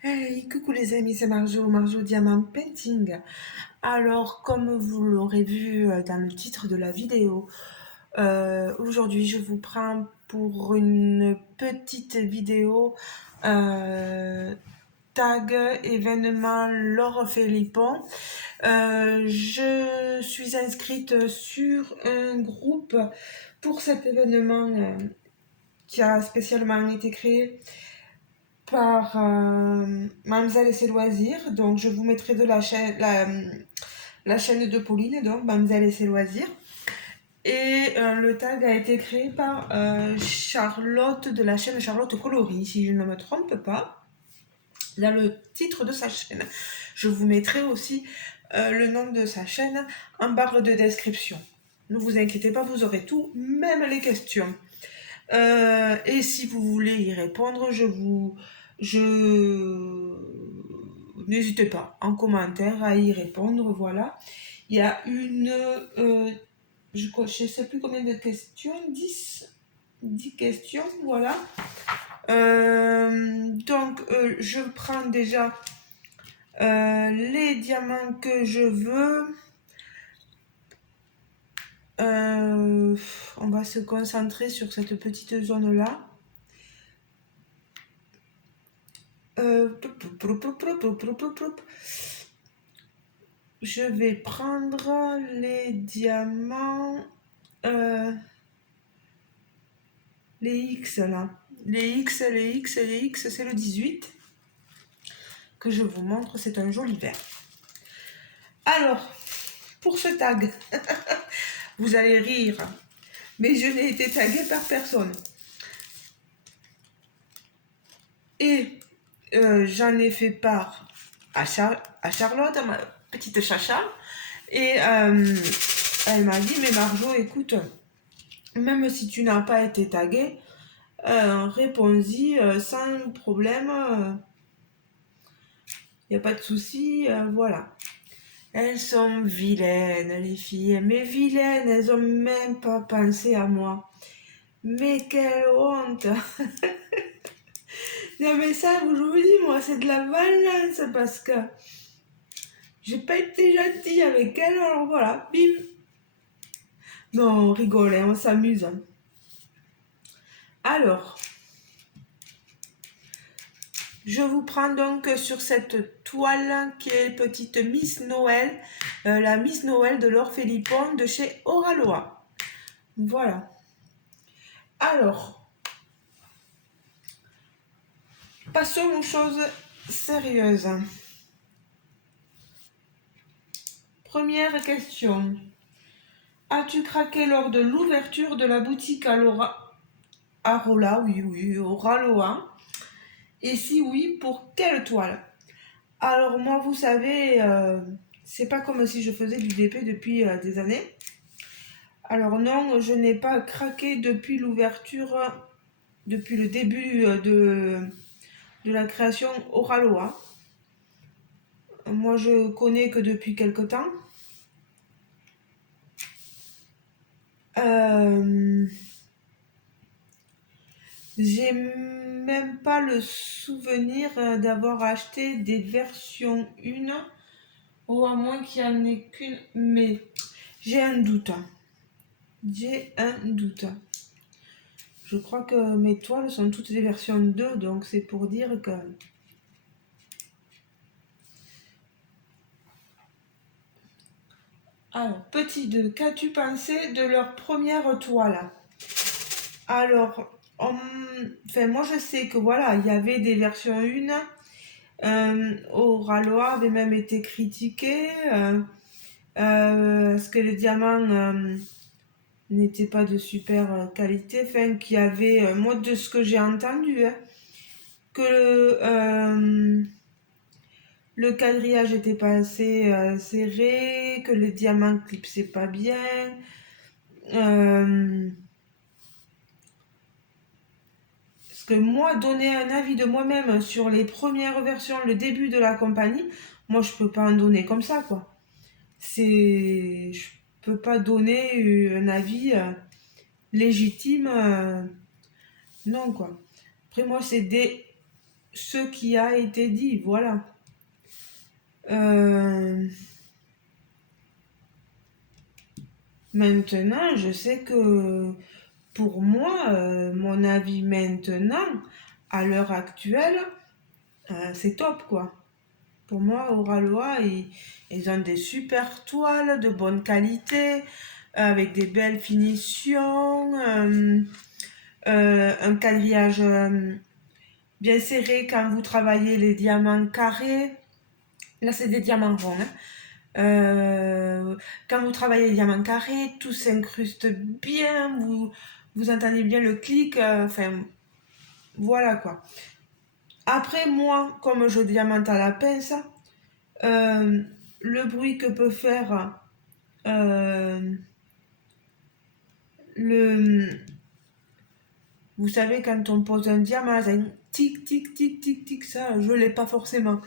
Hey, coucou les amis, c'est Marjo Diamant Painting. Alors, comme vous l'aurez vu dans le titre de la vidéo, aujourd'hui je vous prends pour une petite vidéo euh, tag événement Laure Philippon. Je suis inscrite sur un groupe pour cet événement qui a spécialement été créé par Mamzelle et ses loisirs. Donc, je vous mettrai de la chaîne de Pauline, donc Mamzelle et ses loisirs. Et le tag a été créé par Charlotte de la chaîne Charlotte Coloris, si je ne me trompe pas, dans le titre de sa chaîne. Je vous mettrai aussi le nom de sa chaîne en barre de description. Ne vous inquiétez pas, vous aurez tout, même les questions. Et si vous voulez y répondre, je, n'hésitez pas en commentaire à y répondre. Voilà. Il y a je ne sais plus combien de questions, 10 questions, voilà. Donc, je prends déjà les diamants que je veux. On va se concentrer sur cette petite zone-là. Je vais prendre les diamants, les X là. Les X, c'est le 18 que je vous montre, c'est un joli vert. Alors, pour ce tag, vous allez rire, mais je n'ai été taguée par personne. Et j'en ai fait part à Charlotte, à ma petite Chacha, et elle m'a dit, mais Marjo, écoute, même si tu n'as pas été taguée, réponds-y sans problème, il n'y a pas de souci, voilà. Elles sont vilaines, les filles, mais vilaines, elles ont même pas pensé à moi. Mais quelle honte! Non mais ça, je vous dis, moi, c'est de la violence parce que j'ai pas été gentille avec elle, alors voilà, bim! Non, on rigole, hein, on s'amuse. Alors, je vous prends donc sur cette toile qui est petite Miss Noël, la Miss Noël de Laure Philippon de chez Oraloa. Voilà. Alors, passons aux choses sérieuses. Première question. As-tu craqué lors de l'ouverture de la boutique Arola, oui, Oraloa? Et si oui, pour quelle toile? Alors moi, vous savez, c'est pas comme si je faisais du DP depuis des années. Alors non, je n'ai pas craqué depuis l'ouverture, depuis le début de la création Oraloa. Moi, je connais que depuis quelque temps. Euh, j'ai même pas le souvenir d'avoir acheté des versions 1, ou à moins qu'il n'y en ait qu'une, mais j'ai un doute. J'ai un doute. Je crois que mes toiles sont toutes des versions 2, donc c'est pour dire que... Alors, petit 2, qu'as-tu pensé de leur première toile? Alors, moi je sais que voilà, il y avait des versions 1. Oraloa avait même été critiqué parce que les diamants n'étaient pas de super qualité. Enfin, qu'il y avait, moi de ce que j'ai entendu, hein, que le quadrillage était pas assez serré, que les diamants clipsaient pas bien. Euh, Parce que moi, donner un avis de moi-même sur les premières versions, le début de la compagnie, moi je peux pas en donner comme ça, quoi. Je peux pas donner un avis légitime, non, quoi. Après moi, ce qui a été dit, voilà. Maintenant, je sais que pour moi, mon avis maintenant, à l'heure actuelle, c'est top quoi. Pour moi, Oraloa, ils ont des super toiles de bonne qualité, avec des belles finitions, un quadrillage bien serré quand vous travaillez les diamants carrés. Là, c'est des diamants ronds, hein. Quand vous travaillez les diamants carrés, tout s'incruste bien, vous entendez bien le clic, enfin, voilà quoi. Après, moi, comme je diamante à la pince, euh, le bruit que peut faire euh, le... Vous savez, quand on pose un diamant, ça tic, tic, tic, tic, tic, ça, je l'ai pas forcément.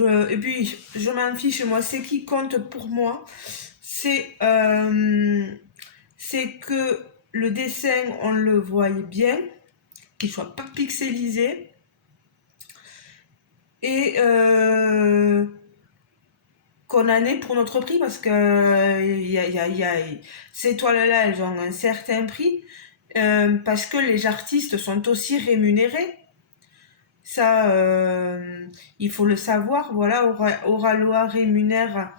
Et puis, je m'en fiche, moi, ce qui compte pour moi, c'est que le dessin, on le voie bien, qu'il soit pas pixelisé, et qu'on en ait pour notre prix, parce que ces toiles-là, elles ont un certain prix, parce que les artistes sont aussi rémunérés. Ça, il faut le savoir. Voilà, Oraloa rémunère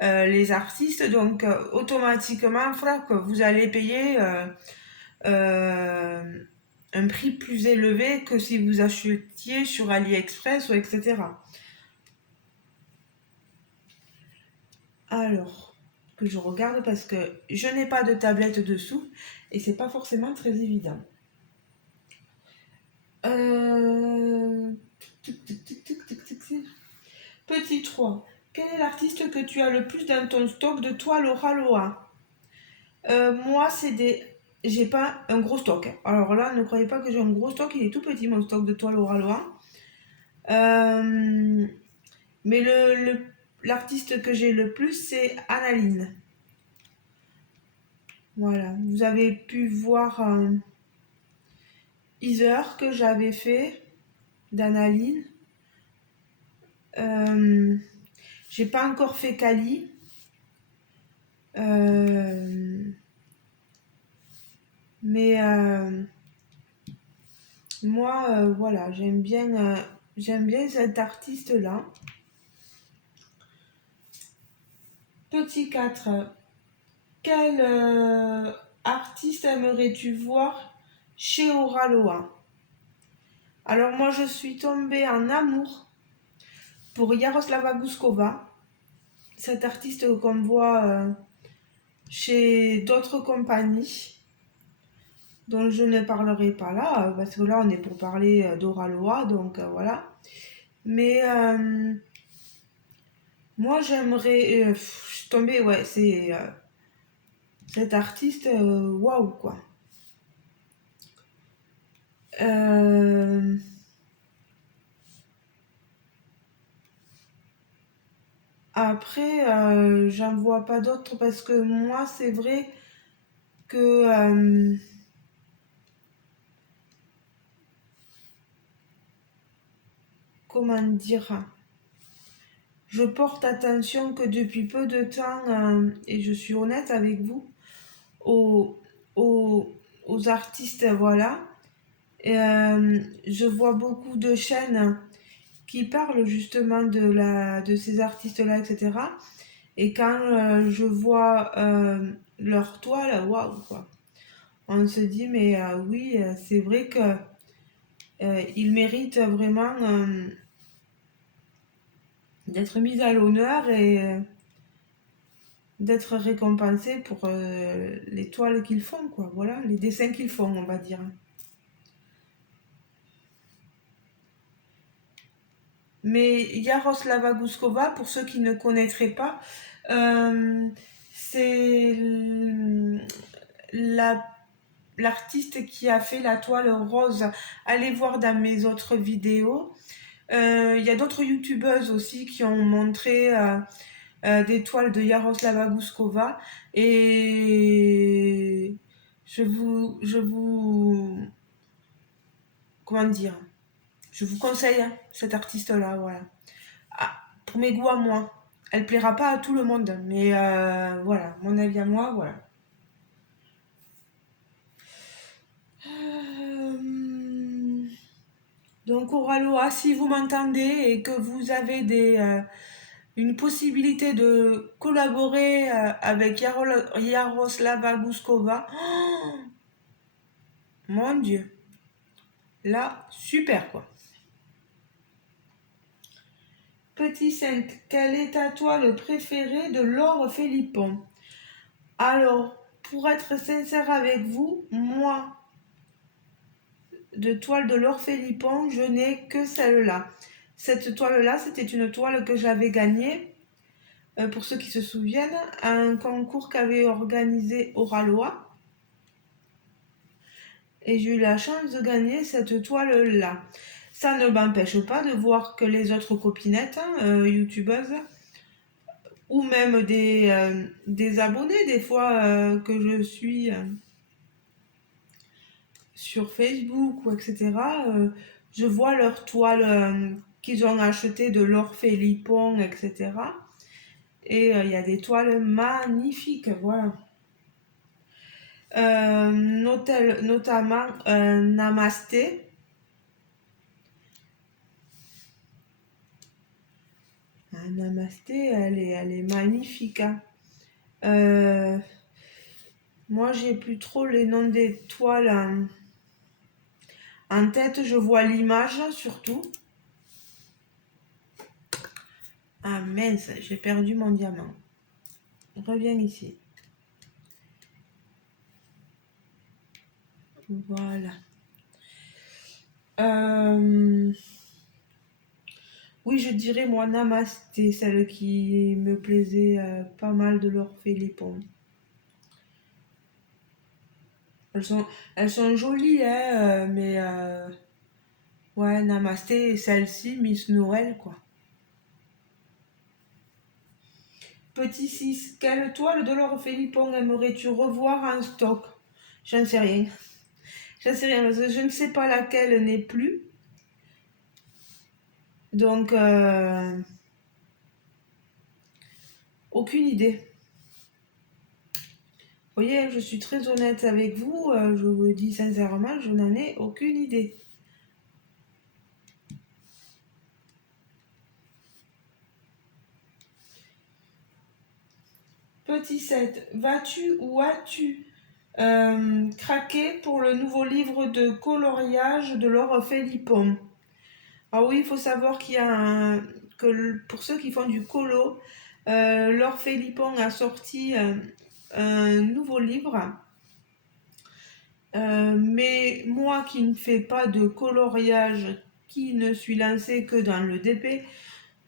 les artistes, donc automatiquement, il faudra que vous allez payer euh, un prix plus élevé que si vous achetiez sur AliExpress ou etc. Alors, que je regarde parce que je n'ai pas de tablette dessous et c'est pas forcément très évident. Euh... Petit 3. Quel est l'artiste que tu as le plus dans ton stock de toiles Oraloa? Moi, c'est des. J'ai pas un gros stock, hein. Alors là, ne croyez pas que j'ai un gros stock, il est tout petit mon stock de toiles Oraloa. Euh, Mais l'artiste que j'ai le plus, c'est Analine. Voilà, vous avez pu voir Heather que j'avais fait d'Analine. Euh, j'ai pas encore fait Kali. Euh, mais moi, voilà, j'aime bien cet artiste-là. Petit 4. Quel artiste aimerais-tu voir chez Oraloa? Alors moi, je suis tombée en amour pour Yaroslava Guskova, cette artiste qu'on voit chez d'autres compagnies, dont je ne parlerai pas là, parce que là, on est pour parler d'Oraloa, donc voilà. Mais moi, j'aimerais... je suis tombée, ouais, c'est... cet artiste, waouh, quoi. Euh, Après, j'en vois pas d'autres parce que moi, c'est vrai que, comment dire, je porte attention que depuis peu de temps, et je suis honnête avec vous, aux, aux artistes, voilà. Et, je vois beaucoup de chaînes qui parlent justement de ces artistes-là, etc. Et quand je vois leur toile, waouh, quoi. On se dit, mais oui, c'est vrai que ils méritent vraiment d'être mis à l'honneur et d'être récompensés pour les toiles qu'ils font, quoi. Voilà, les dessins qu'ils font, on va dire. Mais Yaroslava Guskova, pour ceux qui ne connaîtraient pas, euh, c'est la l'artiste qui a fait la toile rose. Allez voir dans mes autres vidéos. Il y a d'autres youtubeuses aussi qui ont montré des toiles de Yaroslava Guskova et je vous comment dire, Je vous conseille hein, cette artiste-là, voilà. Ah, pour mes goûts à moi. Elle plaira pas à tout le monde, mais voilà, mon avis à moi, voilà. Donc Oraloa, si vous m'entendez et que vous avez une possibilité de collaborer avec Yaroslava Guskova, oh, mon Dieu, là, super quoi. Petit 5, quel est à toi le préféré de Laure Philippon? Alors, pour être sincère avec vous, moi, de toile de Laure Philippon, je n'ai que celle-là. Cette toile-là, c'était une toile que j'avais gagnée, pour ceux qui se souviennent, à un concours qu'avait organisé Oraloa. Et j'ai eu la chance de gagner cette toile-là. Ça ne m'empêche pas de voir que les autres copinettes, hein, youtubeuses, ou même des abonnés, des fois que je suis sur Facebook ou etc., je vois leurs toiles qu'ils ont achetées de Laure Philippon, etc. Et il y a des toiles magnifiques, voilà. Notamment Namasté. Namasté, elle est magnifique, hein. Euh, Moi, j'ai plus trop les noms des toiles en tête. Je vois l'image surtout. Ah mince, j'ai perdu mon diamant. Reviens ici. Voilà. Euh, Oui, je dirais moi Namasté, celle qui me plaisait pas mal de l'Orphélépon. Elles sont, elles sont jolies, hein, mais ouais, Namasté et celle-ci, Miss Noël, quoi. Petit 6, quelle toile de l'Orphélépon aimerais-tu revoir en stock? J'en sais rien. J'en sais rien parce que je ne sais pas laquelle n'est plus. Donc, aucune idée. Vous voyez, je suis très honnête avec vous, je vous le dis sincèrement, je n'en ai aucune idée. Petit 7, vas-tu ou as-tu craqué pour le nouveau livre de coloriage de Laure Philippon? Ah oui, il faut savoir qu'il y a pour ceux qui font du colo, Laure Philippon a sorti un nouveau livre. Mais moi qui ne fais pas de coloriage, qui ne suis lancée que dans le DP,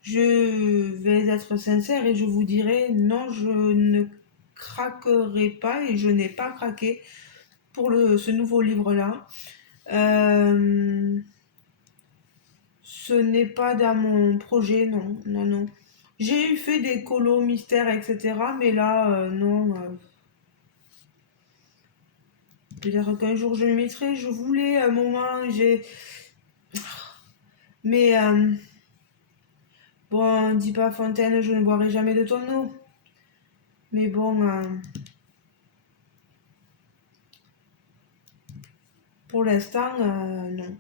je vais être sincère et je vous dirai non, je ne craquerai pas et je n'ai pas craqué pour ce nouveau livre-là. Ce n'est pas dans mon projet, non, non, non. J'ai eu fait des colos mystères, etc. Mais là, non. Peut-être qu'un jour je le mettrai. Je voulais à un moment, j'ai. Mais bon, dis pas Fontaine, je ne boirai jamais de ton eau. Mais bon, pour l'instant, non.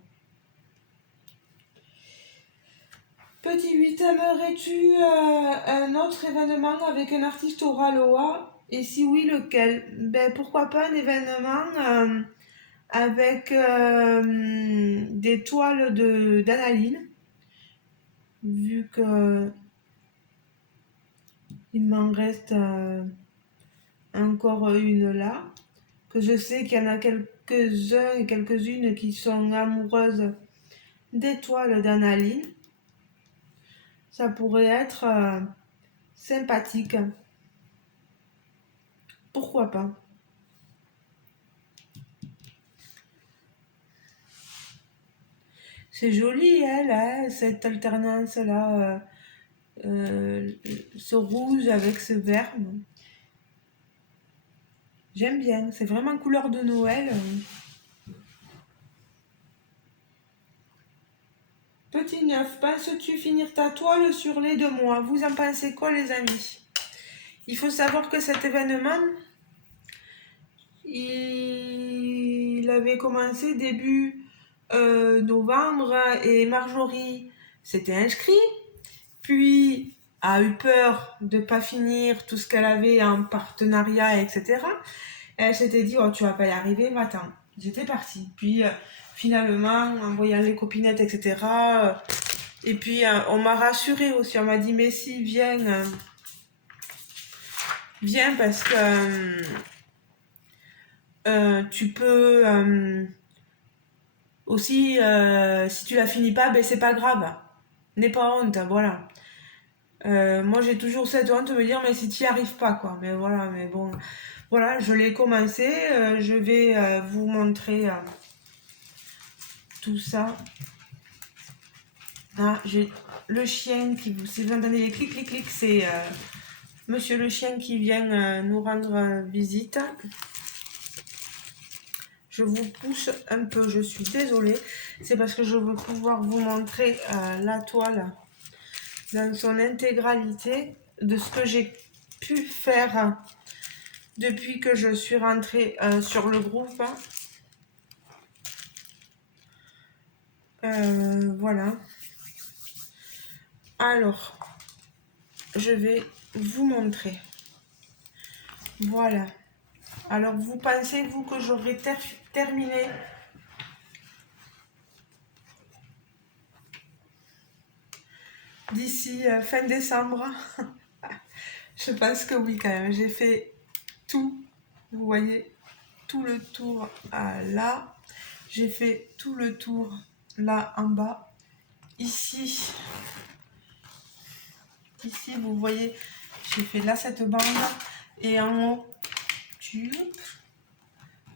Petit 8, aimerais-tu un autre événement avec un artiste au Raloa? Et si oui, lequel? Ben, pourquoi pas un événement avec des toiles d'Analine, vu que il m'en reste encore une là, que je sais qu'il y en a quelques-uns et quelques-unes qui sont amoureuses des toiles d'Analine. Ça pourrait être sympathique. Pourquoi pas? C'est joli, elle, hein, cette alternance-là, euh, ce rouge avec ce vert. J'aime bien, c'est vraiment couleur de Noël. Couleur de Noël. Petit 9, penses-tu finir ta toile sur les 2 mois? Vous en pensez quoi, les amis? Il faut savoir que cet événement, il avait commencé début novembre et Marjorie s'était inscrite, puis a eu peur de ne pas finir tout ce qu'elle avait en partenariat, etc. Elle s'était dit, oh, tu vas pas y arriver, va-t'en. J'étais partie. Puis finalement, en voyant les copinettes, etc. Et puis on m'a rassurée aussi, on m'a dit, mais si, viens, viens parce que tu peux aussi, si tu la finis pas, ben c'est pas grave. N'aie pas honte, voilà. Moi j'ai toujours cette honte de me dire, mais si tu n'y arrives pas, quoi. Mais voilà, mais bon, voilà, je l'ai commencé. Je vais vous montrer tout ça. Ah, j'ai le chien qui vous. Si vous entendez les clics, clics, clics, c'est monsieur le chien qui vient nous rendre visite. Je vous pousse un peu, je suis désolée. C'est parce que je veux pouvoir vous montrer la toile dans son intégralité de ce que j'ai pu faire depuis que je suis rentrée sur le groupe. Voilà. Alors, je vais vous montrer. Voilà. Alors, vous pensez, vous, que j'aurai terminé d'ici fin décembre? Je pense que oui, quand même. J'ai fait tout. Vous voyez, tout le tour là. J'ai fait tout le tour là en bas. Ici, vous voyez, j'ai fait là cette bande. Et en haut,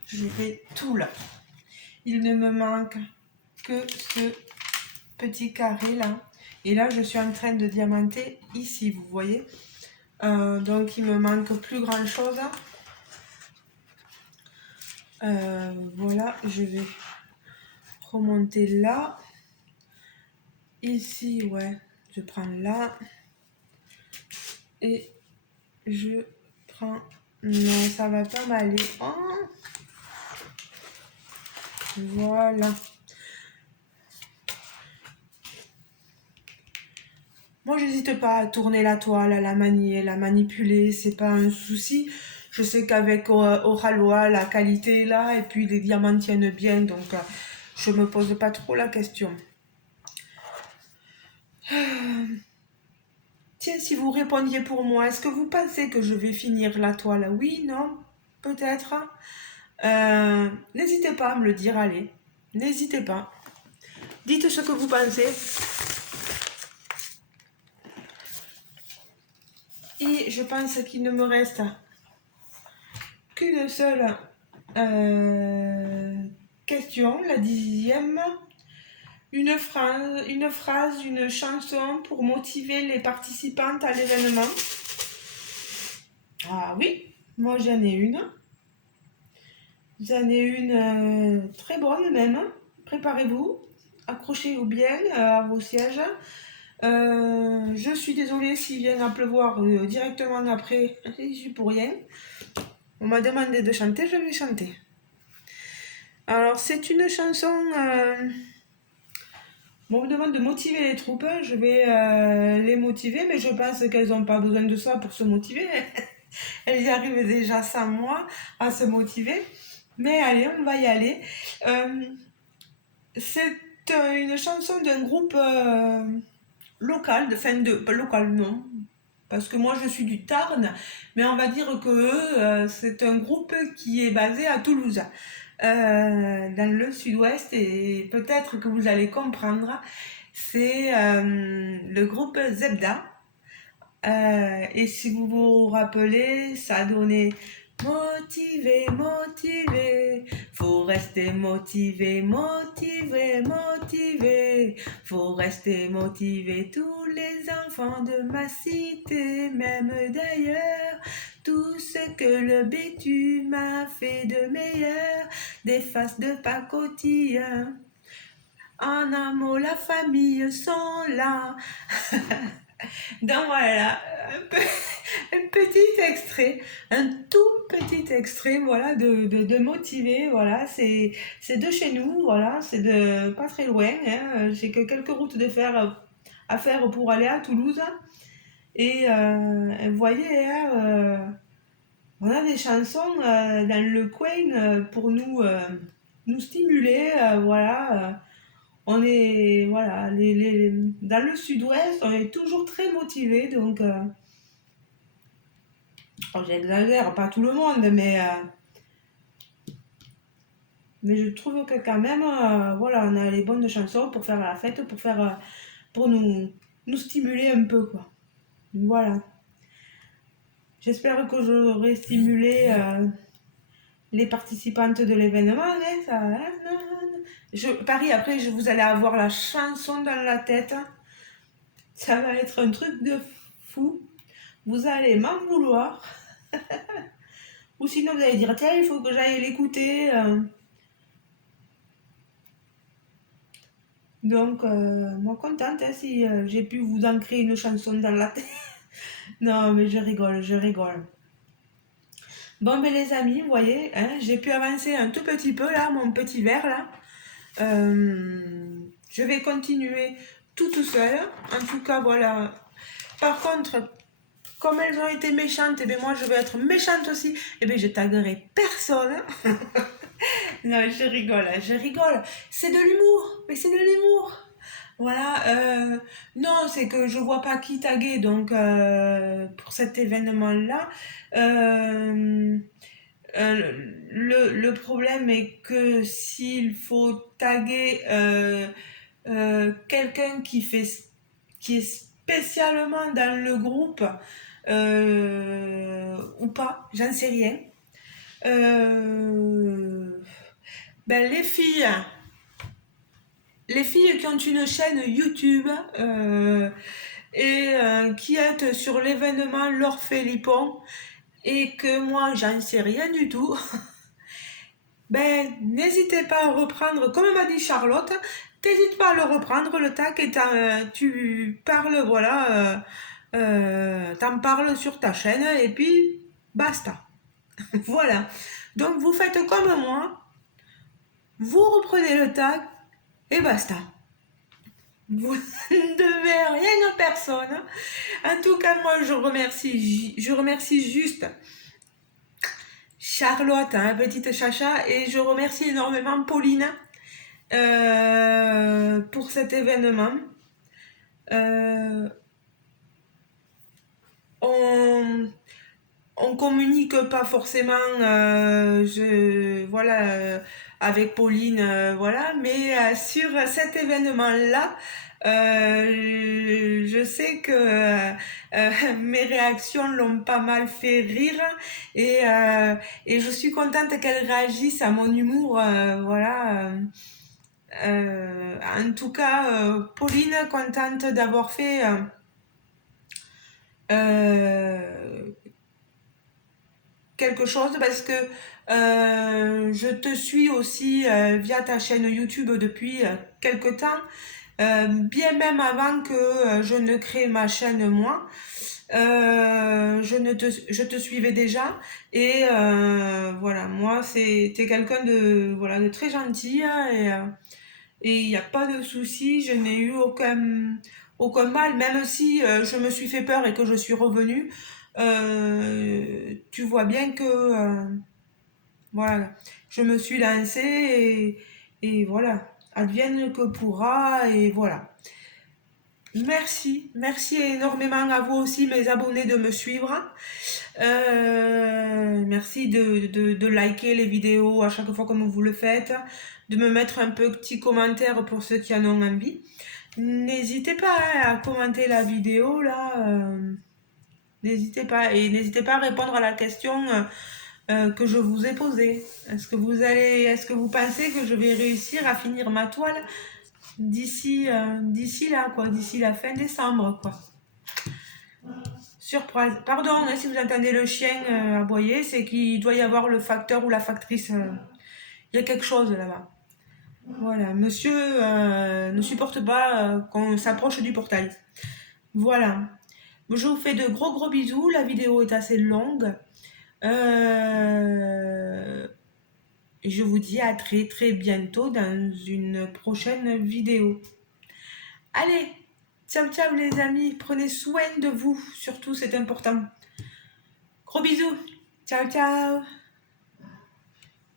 j'ai fait tout là. Il ne me manque que ce petit carré là. Et là, je suis en train de diamanter ici, vous voyez. Donc, il me manque plus grand chose. Voilà, je vais remonter là. Ici, ouais, je prends là. Et je prends... Non, ça va pas m'aller. Oh, voilà. Moi, j'hésite pas à tourner la toile, à la manier, la manipuler, c'est pas un souci. Je sais qu'avec Oralois, la qualité est là, et puis les diamants tiennent bien, donc je me pose pas trop la question. Tiens, si vous répondiez pour moi, est-ce que vous pensez que je vais finir la toile? Oui, non, peut-être. N'hésitez pas à me le dire, allez. N'hésitez pas. Dites ce que vous pensez. Et je pense qu'il ne me reste qu'une seule question, la 10e. Une phrase, une chanson pour motiver les participantes à l'événement. Ah oui, moi j'en ai une. J'en ai une très bonne même. Préparez-vous, accrochez-vous bien à vos sièges. Je suis désolée s'il vient à pleuvoir directement après, je suis pour rien. On m'a demandé de chanter, je vais chanter. Alors c'est une chanson... on me demande de motiver les troupes, je vais les motiver, mais je pense qu'elles n'ont pas besoin de ça pour se motiver. Elles y arrivent déjà sans moi à se motiver. Mais allez, on va y aller. C'est une chanson d'un groupe local, local non, parce que moi je suis du Tarn, mais on va dire que eux, c'est un groupe qui est basé à Toulouse, dans le sud-ouest, et peut-être que vous allez comprendre. C'est le groupe Zebda. Et si vous vous rappelez, ça donnait motivé, motivé, faut rester motivé, motivé, motivé, faut rester motivé, tous les enfants de ma cité, même d'ailleurs, tout ce que le bitume a fait de meilleur, des faces de pacotille. En amour, la famille sont là. Donc voilà, un petit extrait, un tout petit extrait, voilà, de motiver, voilà, c'est de chez nous, voilà, c'est de pas très loin, hein, j'ai que quelques routes de fer à faire pour aller à Toulouse, et vous voyez, hein, on a des chansons dans le coin pour nous stimuler, voilà, on est, voilà, dans le sud-ouest, on est toujours très motivés, donc... oh, j'exagère, pas tout le monde, mais je trouve que quand même, voilà, on a les bonnes chansons pour faire la fête, pour nous stimuler un peu, quoi. Voilà. J'espère que j'aurai stimulé les participantes de l'événement, hein, ça, hein, Paris, après, vous allez avoir la chanson dans la tête. Ça va être un truc de fou. Vous allez m'en vouloir. Ou sinon, vous allez dire, tiens, il faut que j'aille l'écouter. Donc, moi contente hein, si j'ai pu vous ancrer une chanson dans la tête. Non, mais je rigole, je rigole. Bon, mais les amis, vous voyez, hein, j'ai pu avancer un tout petit peu là, mon petit verre là. Je vais continuer toute seule. En tout cas, voilà. Par contre, comme elles ont été méchantes, et bien moi je vais être méchante aussi. Et bien je taguerai personne. Non, je rigole, je rigole. C'est de l'humour, mais c'est de l'humour. Voilà, non, c'est que je vois pas qui taguer, donc pour cet événement-là, euh, le problème est que s'il faut taguer quelqu'un qui est spécialement dans le groupe ou pas, j'en sais rien. Euh, ben les filles qui ont une chaîne YouTube et qui est sur l'événement l'Orphée Lipon et que moi j'en sais rien du tout, ben n'hésitez pas à reprendre, comme m'a dit Charlotte, n'hésite pas à le reprendre le tac et tu parles, voilà, t'en parles sur ta chaîne et puis basta. Voilà. Donc vous faites comme moi, vous reprenez le tag et basta. Vous ne devez rien à personne. En tout cas, moi, je remercie juste Charlotte, hein, petite chacha, et je remercie énormément Pauline pour cet événement. Euh, on, on communique pas forcément, voilà, avec Pauline, voilà, mais sur cet événement-là, je sais que mes réactions l'ont pas mal fait rire et je suis contente qu'elle réagisse à mon humour, voilà. En tout cas, Pauline, contente d'avoir fait euh, quelque chose parce que je te suis aussi via ta chaîne YouTube depuis quelque temps, bien même avant que je ne crée ma chaîne moi. Je te suivais déjà et voilà, moi t'es quelqu'un de, voilà, de très gentil hein, et il n'y a pas de souci, je n'ai eu aucun mal, même si je me suis fait peur et que je suis revenue. Tu vois bien que voilà, je me suis lancée et voilà, advienne que pourra et voilà. Merci, merci énormément à vous aussi mes abonnés de me suivre. Merci de liker les vidéos à chaque fois comme vous le faites, de me mettre un petit commentaire pour ceux qui en ont envie. N'hésitez pas hein, à commenter la vidéo là, n'hésitez pas et n'hésitez pas à répondre à la question que je vous ai posée. Est-ce que vous pensez que je vais réussir à finir ma toile d'ici là quoi, d'ici la fin décembre quoi. Surprise. Pardon hein, si vous entendez le chien aboyer, c'est qu'il doit y avoir le facteur ou la factrice. Il y a quelque chose là-bas. Voilà, monsieur ne supporte pas qu'on s'approche du portail. Voilà. Je vous fais de gros gros bisous. La vidéo est assez longue. Euh, et je vous dis à très très bientôt dans une prochaine vidéo. Allez, ciao ciao les amis. Prenez soin de vous. Surtout, c'est important. Gros bisous. Ciao ciao.